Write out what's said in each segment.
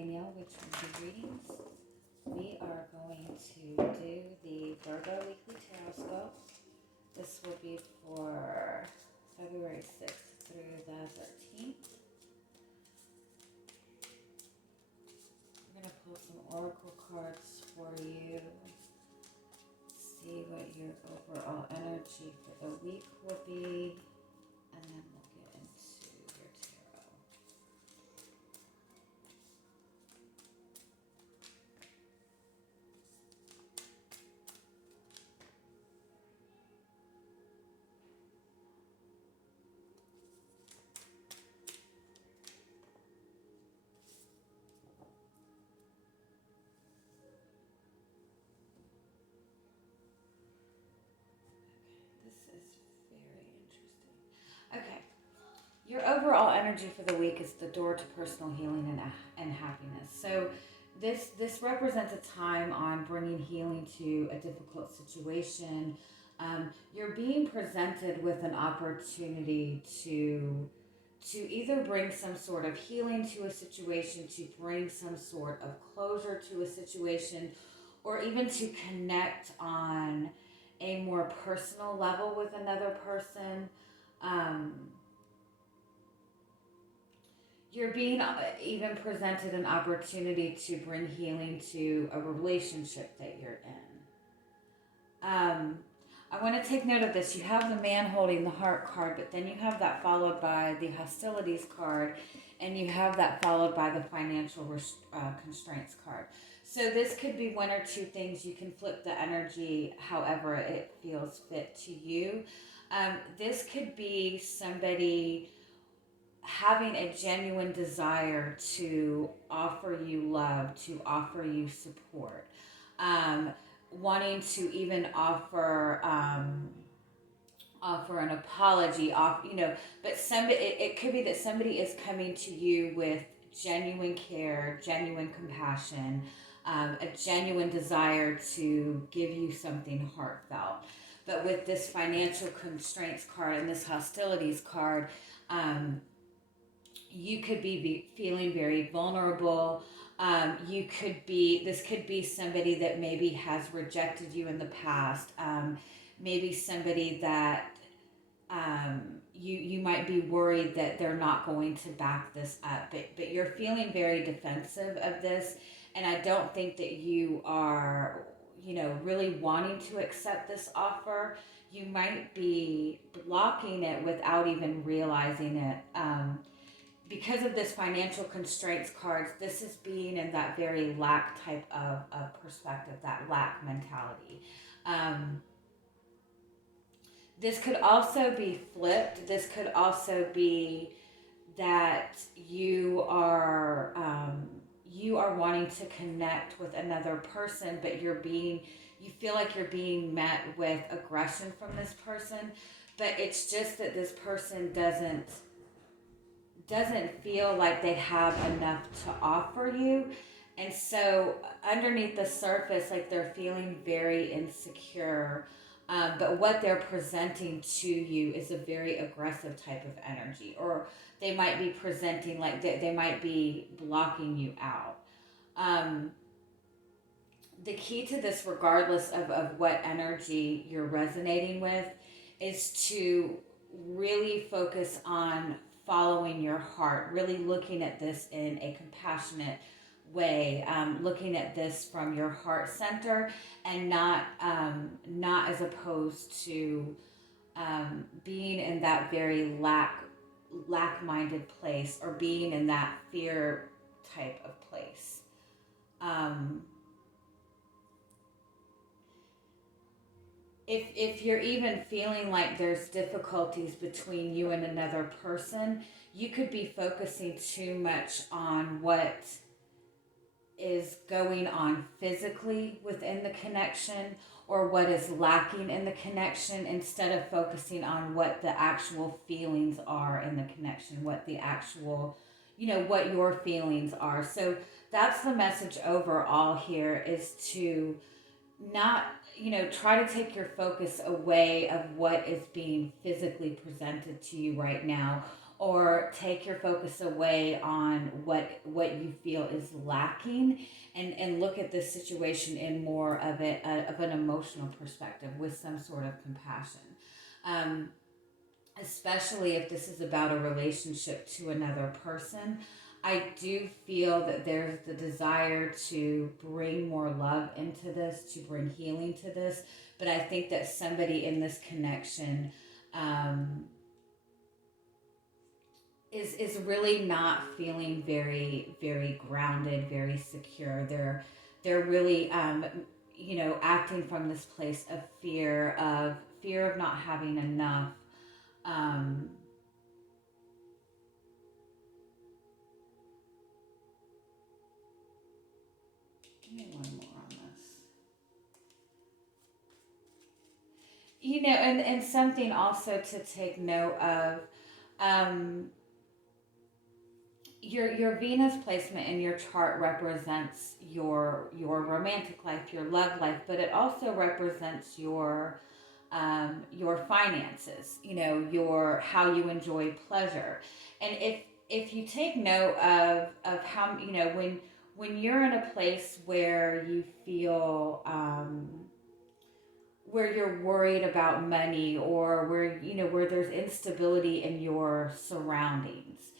Danielle with Trinity Readings. We are going to do the Virgo Weekly Tarotscope. This will be for February 6th through the 13th. We're going to pull some oracle cards for you. See what your overall energy for the week will be. And then we'll get into your tarot. This is very interesting. Okay. Your overall energy for the week is the door to personal healing and happiness. So this represents a time on bringing healing to a difficult situation. You're being presented with an opportunity to either bring some sort of healing to a situation, to bring some sort of closure to a situation, or even to connect on a more personal level with another person. You're being even presented an opportunity to bring healing to a relationship that you're in. I want to take note of this. You have the man holding the heart card, but then you have that followed by the hostilities card, and you have that followed by the financial constraints card. So this could be one or two things. You can flip the energy however it feels fit to you. This could be somebody having a genuine desire to offer you love, to offer you support, wanting to even offer an apology, but it could be that somebody is coming to you with genuine care, genuine compassion, a genuine desire to give you something heartfelt. But with this financial constraints card and this hostilities card, you could be feeling very vulnerable. This could be somebody that maybe has rejected you in the past. Maybe somebody that you might be worried that they're not going to back this up, but you're feeling very defensive of this, and I don't think that you are, really wanting to accept this offer. You might be blocking it without even realizing it. Because of this financial constraints cards, this is being in that very lack type of perspective, that lack mentality. This could also be flipped. This could also be that you are wanting to connect with another person, but you feel like you're being met with aggression from this person, but it's just that this person doesn't feel like they have enough to offer you. And so underneath the surface, like they're feeling very insecure. But what they're presenting to you is a very aggressive type of energy. Or they might be presenting like they might be blocking you out. The key to this, regardless of what energy you're resonating with, is to really focus on following your heart, really looking at this in a compassionate way, looking at this from your heart center, and not as opposed to being in that very lack-minded place, or being in that fear type of place. If you're even feeling like there's difficulties between you and another person, you could be focusing too much on what is going on physically within the connection, or what is lacking in the connection, instead of focusing on what the actual feelings are in the connection, what the actual, what your feelings are. So that's the message overall here, is to not, try to take your focus away of what is being physically presented to you right now, or take your focus away on what you feel is lacking, and look at this situation in more of it of an emotional perspective with some sort of compassion. Um, Especially if this is about a relationship to another person. I do feel that there's the desire to bring more love into this, to bring healing to this, but I think that somebody in this connection um, is really not feeling very very grounded, very secure. They're really acting from this place of fear of not having enough. Um, Give me one more on this. And something also to take note of. Um, your Venus placement in your chart represents your romantic life, your love life, but it also represents your finances. Your how you enjoy pleasure, and if you take note of how when you're in a place where you feel where you're worried about money, or where there's instability in your surroundings,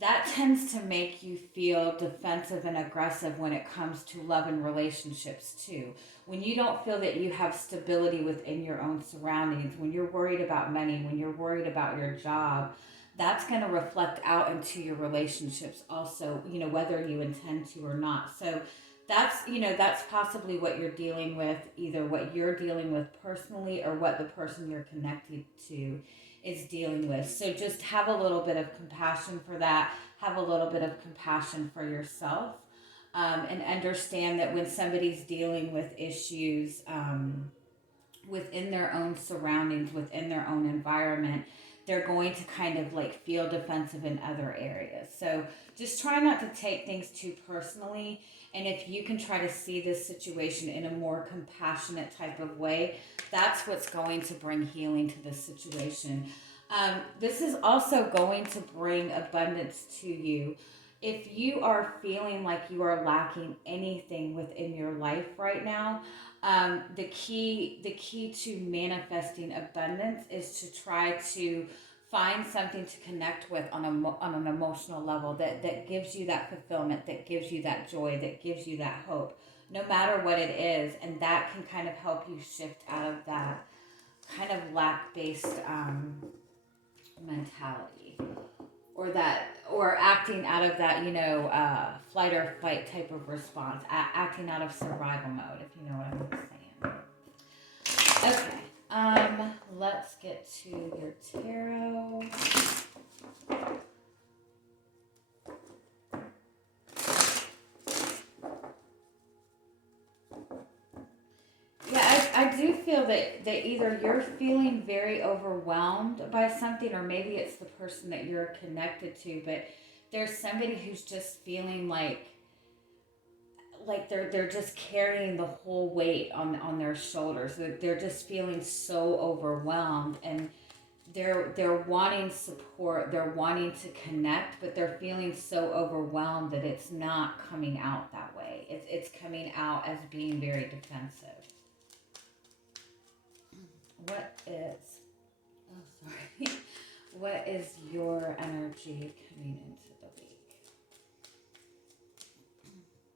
that tends to make you feel defensive and aggressive when it comes to love and relationships too. When you don't feel that you have stability within your own surroundings, when you're worried about money, when you're worried about your job, that's going to reflect out into your relationships also, whether you intend to or not. So that's possibly what you're dealing with, either what you're dealing with personally or what the person you're connected to is dealing with. So just have a little bit of compassion for that. Have a little bit of compassion for yourself, and understand that when somebody's dealing with issues within their own surroundings, within their own environment, they're going to kind of like feel defensive in other areas. So just try not to take things too personally. And if you can try to see this situation in a more compassionate type of way, that's what's going to bring healing to this situation. This is also going to bring abundance to you. If you are feeling like you are lacking anything within your life right now, the key to manifesting abundance is to try to find something to connect with on an emotional level that gives you that fulfillment, that gives you that joy, that gives you that hope, no matter what it is, and that can kind of help you shift out of that kind of lack based mentality, or acting out of that flight or fight type of response, acting out of survival mode, if you know what I'm saying. Okay, let's get to your tarot. Yeah, I do feel that either you're feeling very overwhelmed by something, or maybe it's the person that you're connected to, but there's somebody who's just feeling like they're just carrying the whole weight on their shoulders. They're just feeling so overwhelmed, and they're wanting support, they're wanting to connect, but they're feeling so overwhelmed that it's not coming out that way. It's coming out as being very defensive. What is, oh, sorry, what is your energy coming into the week?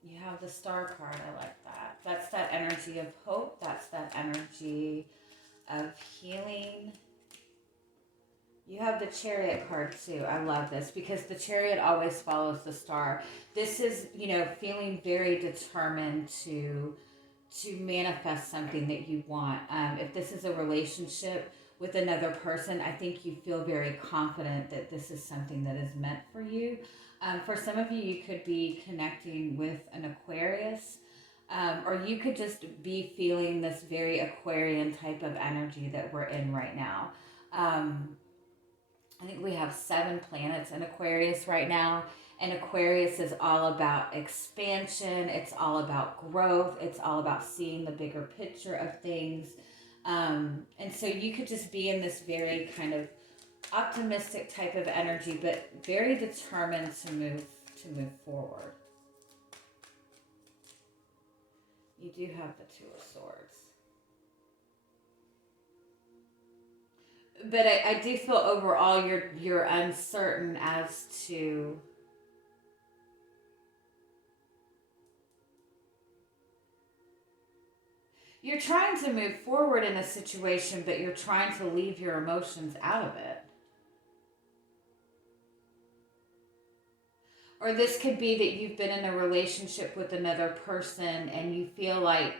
You have the Star card. I like that. That's that energy of hope. That's that energy of healing. You have the Chariot card too. I love this because the Chariot always follows the Star. This is, feeling very determined to manifest something that you want. If this is a relationship with another person, I think you feel very confident that this is something that is meant for you. For some of you, you could be connecting with an Aquarius, or you could just be feeling this very Aquarian type of energy that we're in right now. I think we have 7 planets in Aquarius right now. And Aquarius is all about expansion. It's all about growth. It's all about seeing the bigger picture of things. And so you could just be in this very kind of optimistic type of energy, but very determined to move forward. You do have the Two of Swords. But I do feel overall you're uncertain as to you're trying to move forward in a situation, but you're trying to leave your emotions out of it. Or this could be that you've been in a relationship with another person and you feel like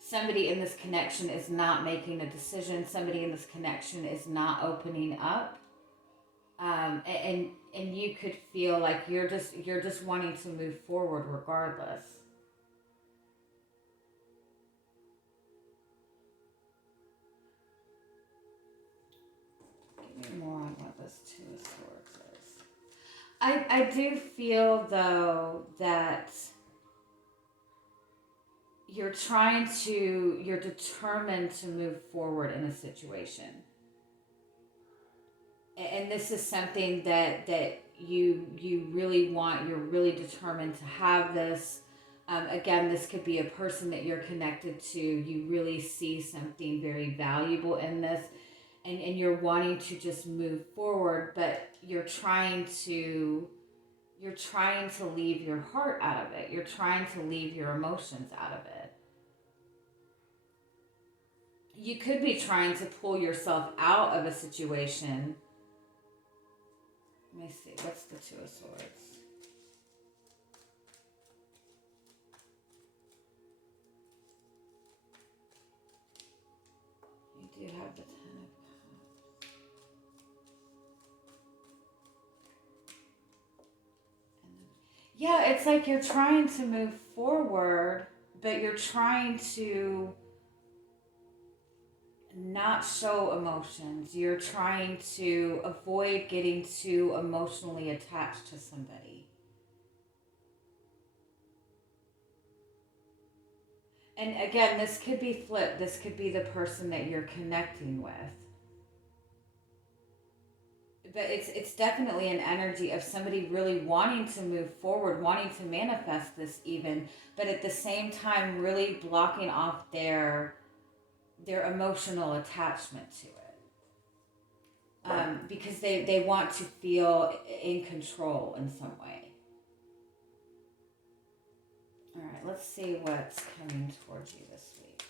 somebody in this connection is not making a decision. Somebody in this connection is not opening up. And you could feel like you're just wanting to move forward regardless. Give me more on what this Two of Swords is. I do feel though that you're determined to move forward in a situation. And this is something that you really want. You're really determined to have this. Again, this could be a person that you're connected to. You really see something very valuable in this, and you're wanting to just move forward, but you're trying to leave your heart out of it. You're trying to leave your emotions out of it. You could be trying to pull yourself out of a situation. Let me see, what's the Two of Swords? You do have the Ten of Cups. Yeah, it's like you're trying to move forward, but you're trying to not show emotions. You're trying to avoid getting too emotionally attached to somebody. And again, this could be flipped. This could be the person that you're connecting with. But it's definitely an energy of somebody really wanting to move forward, wanting to manifest this even, but at the same time really blocking off their emotional attachment to it. Because they want to feel in control in some way. All right, let's see what's coming towards you this week.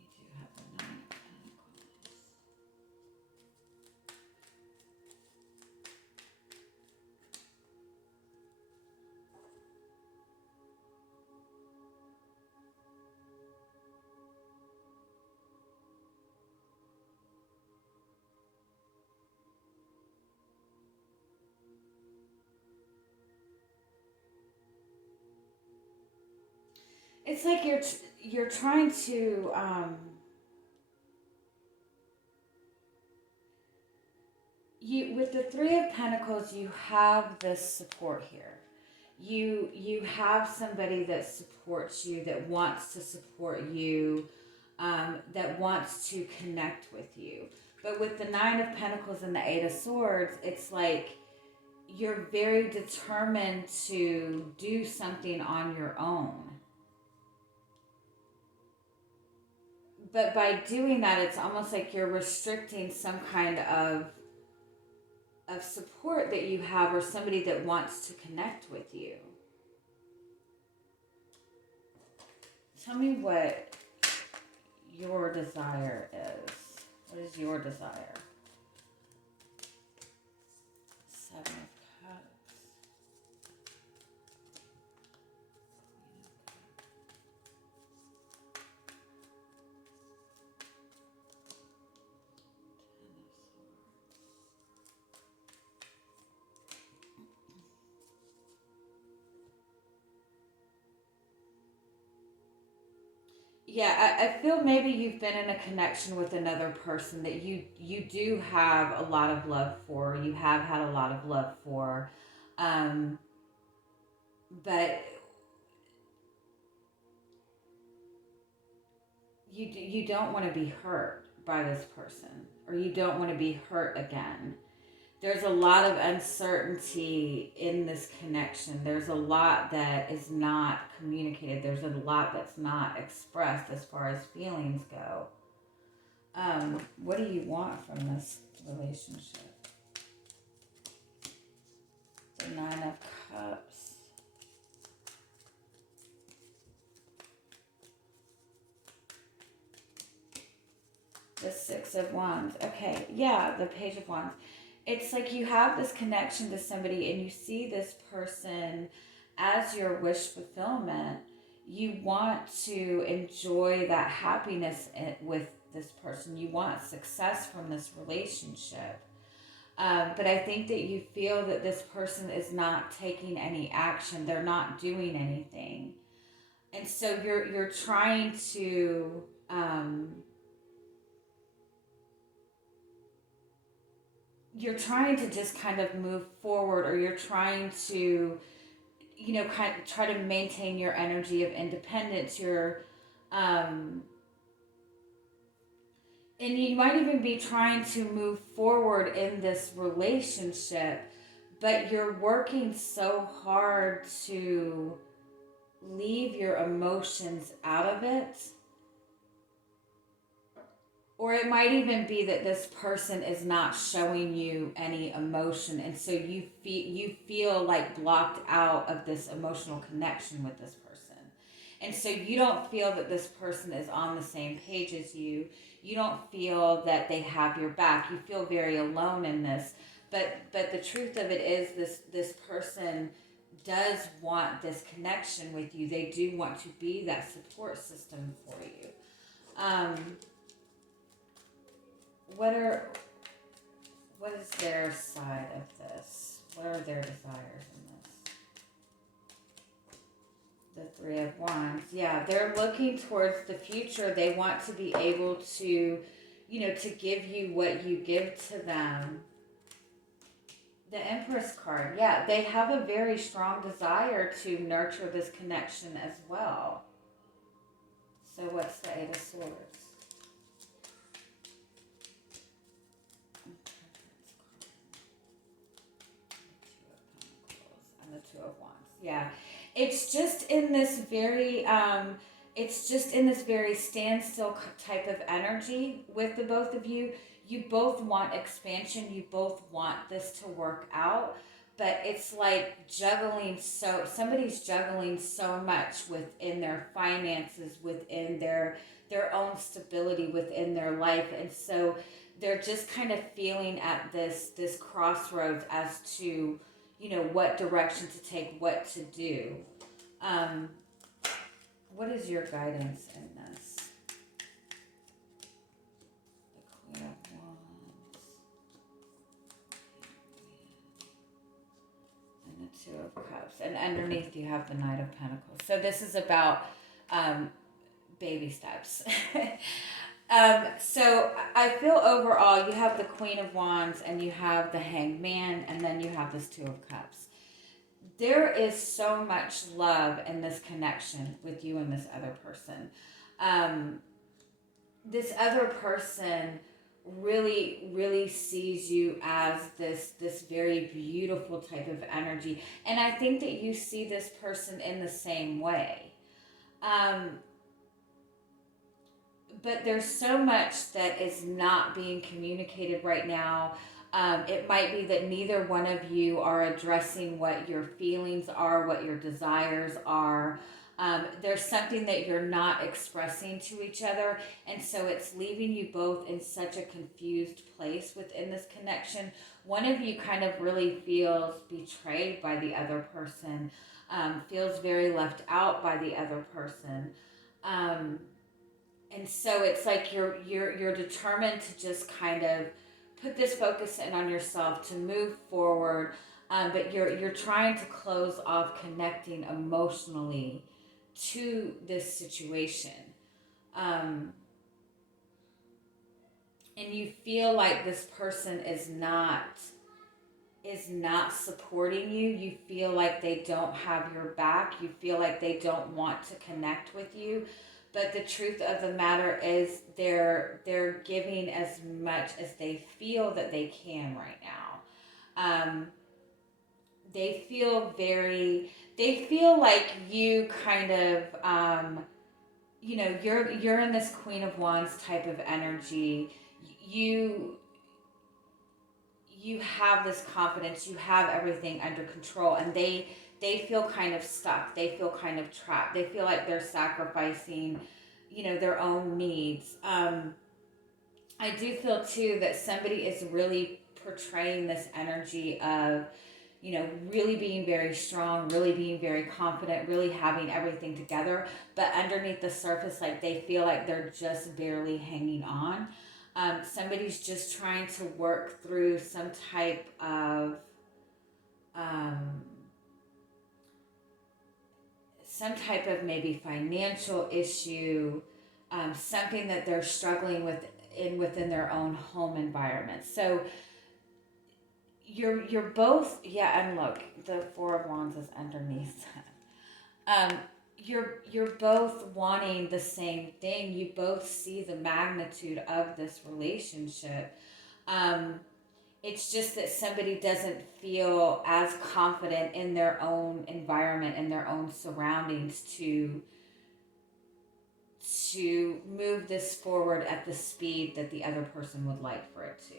You do have the Nine of Pentacles. It's like you're trying to you with the Three of Pentacles, you have this support here. You have somebody that supports you, that wants to support you, that wants to connect with you. But with the Nine of Pentacles and the Eight of Swords, it's like you're very determined to do something on your own. But by doing that, it's almost like you're restricting some kind of support that you have, or somebody that wants to connect with you. Tell me what your desire is. What is your desire? Seven of Cups. Yeah, I feel maybe you've been in a connection with another person that you do have a lot of love for. You have had a lot of love for. But you don't want to be hurt by this person, or you don't want to be hurt again. There's a lot of uncertainty in this connection. There's a lot that is not communicated. There's a lot that's not expressed as far as feelings go. What do you want from this relationship? The Nine of Cups. The Six of Wands. Okay, yeah, the Page of Wands. It's like you have this connection to somebody and you see this person as your wish fulfillment. You want to enjoy that happiness with this person. You want success from this relationship. But I think that you feel that this person is not taking any action. They're not doing anything. And so you're trying to... you're trying to just kind of move forward, or you're trying to, kind of try to maintain your energy of independence. And you might even be trying to move forward in this relationship, but you're working so hard to leave your emotions out of it. Or it might even be that this person is not showing you any emotion, and so you feel like blocked out of this emotional connection with this person. And so you don't feel that this person is on the same page as you. You don't feel that they have your back. You feel very alone in this. But the truth of it is this person does want this connection with you. They do want to be that support system for you. What is their side of this? What are their desires in this? The Three of Wands. Yeah, they're looking towards the future. They want to be able to, to give you what you give to them. The Empress card. Yeah, they have a very strong desire to nurture this connection as well. So what's the Eight of Swords? The Two of Wands. Yeah, it's just in this very standstill type of energy with the both of you. You both want expansion. You both want this to work out, but it's like somebody's juggling so much within their finances, within their own stability within their life, and so they're just kind of feeling at this crossroads as to what direction to take, what to do. What is your guidance in this? The Queen of Wands. And the Two of Cups. And underneath you have the Knight of Pentacles. So this is about baby steps. So I feel overall you have the Queen of Wands and you have the Hanged Man, and then you have this Two of Cups. There is so much love in this connection with you and this other person. This other person really, really sees you as this very beautiful type of energy. And I think that you see this person in the same way. But there's so much that is not being communicated right now. It might be that neither one of you are addressing what your feelings are, what your desires are. There's something that you're not expressing to each other, and so it's leaving you both in such a confused place within this connection. One of you kind of really feels betrayed by the other person, feels very left out by the other person. And so it's like you're determined to just kind of put this focus in on yourself to move forward, but you're trying to close off connecting emotionally to this situation, and you feel like this person is not supporting you. You feel like they don't have your back. You feel like they don't want to connect with you. But the truth of the matter is they're giving as much as they feel that they can right now. They feel they feel like you kind of, you're in this Queen of Wands type of energy. You you have this confidence, you have everything under control, and they feel kind of stuck, they feel kind of trapped, they feel like they're sacrificing, their own needs. I do feel too that somebody is really portraying this energy of, really being very strong, really being very confident, really having everything together, but underneath the surface, like they feel like they're just barely hanging on. Somebody's just trying to work through um, some type of maybe financial issue, something that they're struggling with within their own home environment. So you're both, yeah, and look, the Four of Wands is underneath that. You're both wanting the same thing. You both see the magnitude of this relationship. Um, it's just that somebody doesn't feel as confident in their own environment and their own surroundings to move this forward at the speed that the other person would like for it to.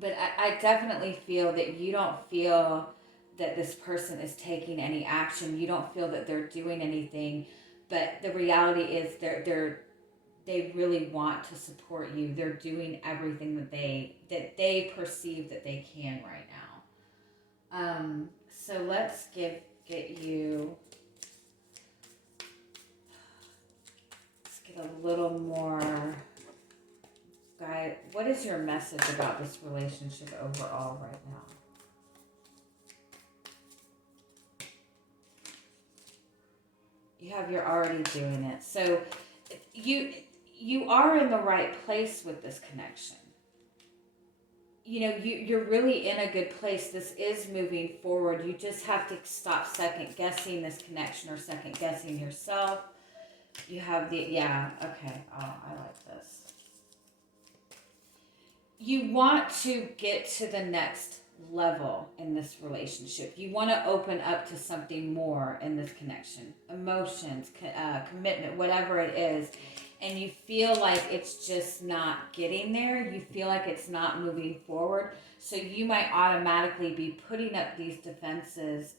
But I definitely feel that you don't feel that this person is taking any action. You don't feel that they're doing anything. But the reality is they really want to support you. They're doing everything that they perceive that they can right now. So let's get you. Let's get a little more. Guy, what is your message about this relationship overall right now? You're already doing it. So you are in the right place with this connection. You're really in a good place. This is moving forward. You just have to stop second guessing this connection or second guessing yourself. You have yeah, okay. Oh, I like this. You want to get to the next level in this relationship. You want to open up to something more in this connection. Emotions, commitment, whatever it is. And you feel like it's just not getting there. You feel like it's not moving forward. So you might automatically be putting up these defenses.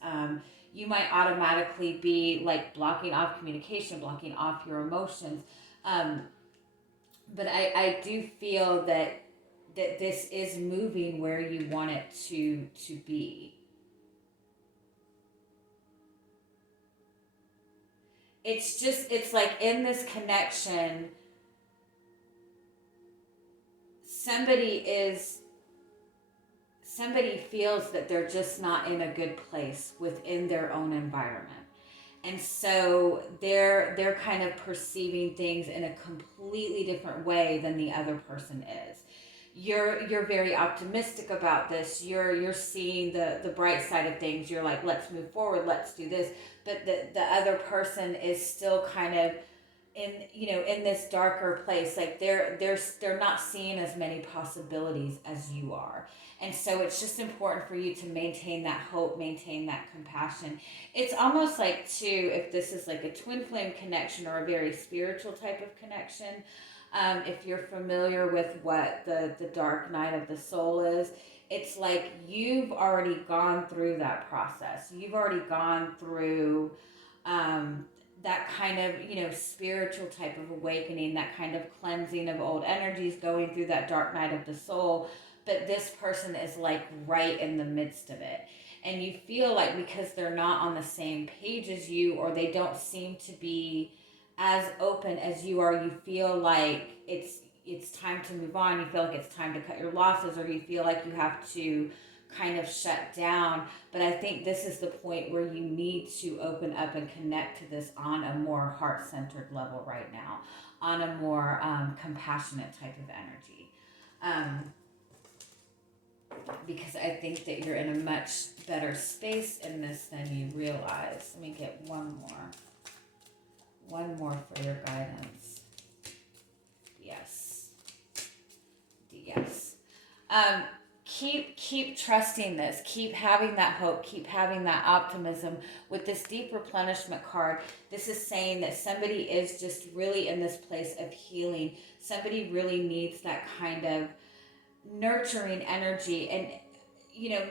You might automatically be like blocking off communication, blocking off your emotions. But I do feel that this is moving where you want it to be. It's like in this connection, somebody feels that they're just not in a good place within their own environment. And so they're kind of perceiving things in a completely different way than the other person is. You're very optimistic about this. You're seeing the bright side of things. You're like, let's move forward, let's do this. But the other person is still kind of in this darker place. Like they're not seeing as many possibilities as you are. And so it's just important for you to maintain that hope, maintain that compassion. It's almost like too, if this is like a twin flame connection or a very spiritual type of connection, if you're familiar with what the dark night of the soul is, it's like you've already gone through that process. You've already gone through that kind of, spiritual type of awakening, that kind of cleansing of old energies, going through that dark night of the soul. But this person is like right in the midst of it. And you feel like because they're not on the same page as you, or they don't seem to be as open as you are, you feel like it's time to move on. You feel like it's time to cut your losses, or you feel like you have to kind of shut down. But I think this is the point where you need to open up and connect to this on a more heart-centered level right now, on a more compassionate type of energy. because I think that you're in a much better space in this than you realize. Let me get one more. One more for your guidance. Yes. Yes. Keep trusting this. Keep having that hope. Keep having that optimism. With this deep replenishment card, this is saying that somebody is just really in this place of healing. Somebody really needs that kind of nurturing energy. And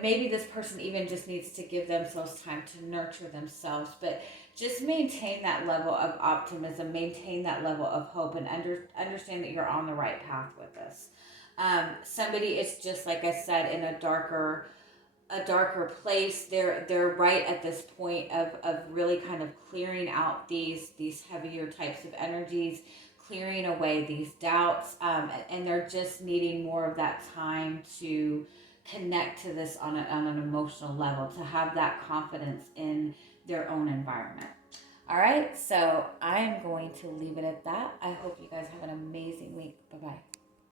maybe this person even just needs to give themselves time to nurture themselves, but just maintain that level of optimism, maintain that level of hope, and understand that you're on the right path with this. Somebody is just, like I said, in a darker place. They're right at this point of really kind of clearing out these heavier types of energies, clearing away these doubts, and they're just needing more of that time to connect to this on an emotional level, to have that confidence in their own environment. All right, so I am going to leave it at that. I hope you guys have an amazing week. Bye bye.